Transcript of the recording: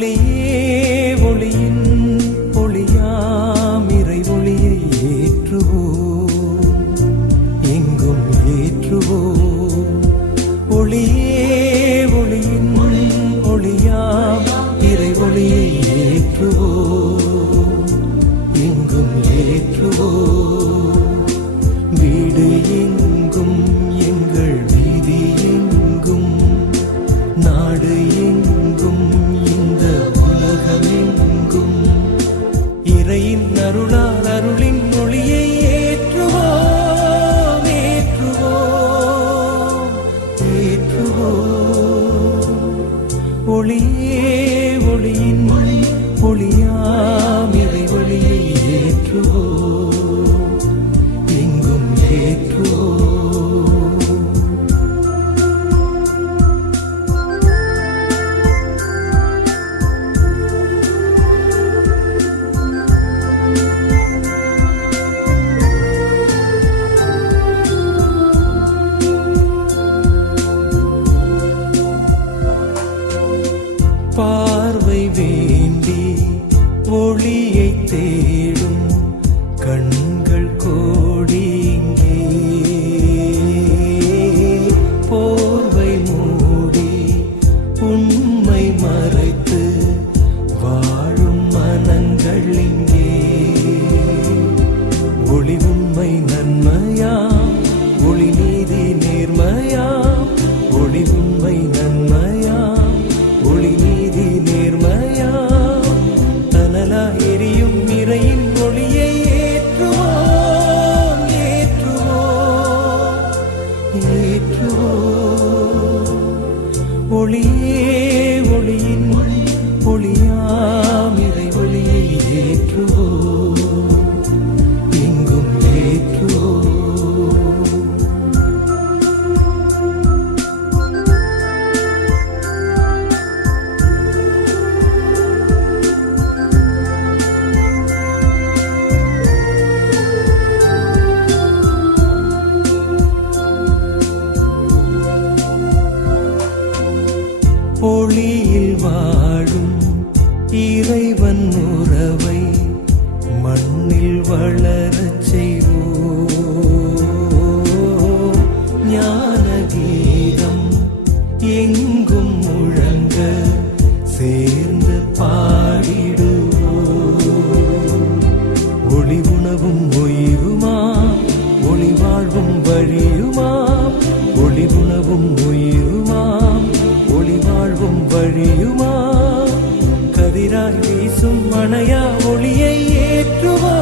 ஒளியே ஒளியின் ஒளியாம் இறை ஒளியை ஏற்றுவோம், எங்கும் ஏற்றுவோம். ஒளியே ஒளியின் ஒளியாம் இறை ஒளியை ஏற்றுவோம், எங்கும் ஏற்றுவோம். வீடு எங்கும் எங்கள் வீதி எங்கும் நாடு எங்கும் இந்த உலகமெங்கும் இறையின் அருளால் அருளின் ஒளியை ஏற்றுவோம், ஏற்றுவோம், ஏற்றுவோம். ஒளியே ஒளியின் ஒளியாம் இறை ஒளியை ஏற்றுவோம், எங்கும் ஏற்றுவோம். பார்வை வேண்டி ஒளியை தேடும் கண்கள் கோடி இங்கே, போர்வை மூடி உண்மை மறைத்து வாழும் மனங்கள் இங்கே. ஒளி உண்மை நன்மையாம், ஒளி நீதி நேர்மையாம், ஒளி உண்மை நன்மையாம், ஒளி நீதி நேர்மையாம். தனலா எரியும் இறையின் ஒளியை ஏற்றுவோம், ஏற்றுவோம், ஏற்றுவோம். ஒளியே ஒளியின் ஒளியாம் இறை ஒளியை ஏற்றுவோம், எங்கும் ஏற்றுவோம். ஒளியில் வாழும் இறைவன் உறவை மண்ணில் வளரச் செய்வோம். ஞான கீதம் எங்கும் முழங்க சேர்ந்து பாடிடுவோம். ஒளி உணவும் உயிருமாம், ஒளி வாழ்வும் வழியுமாம், ஒளி உணவும் உயிருமாம், ஒளி வாழ்வும் வழியுமா. கதிராய் வீசும் மணையா ஒளியை ஏற்றுவா,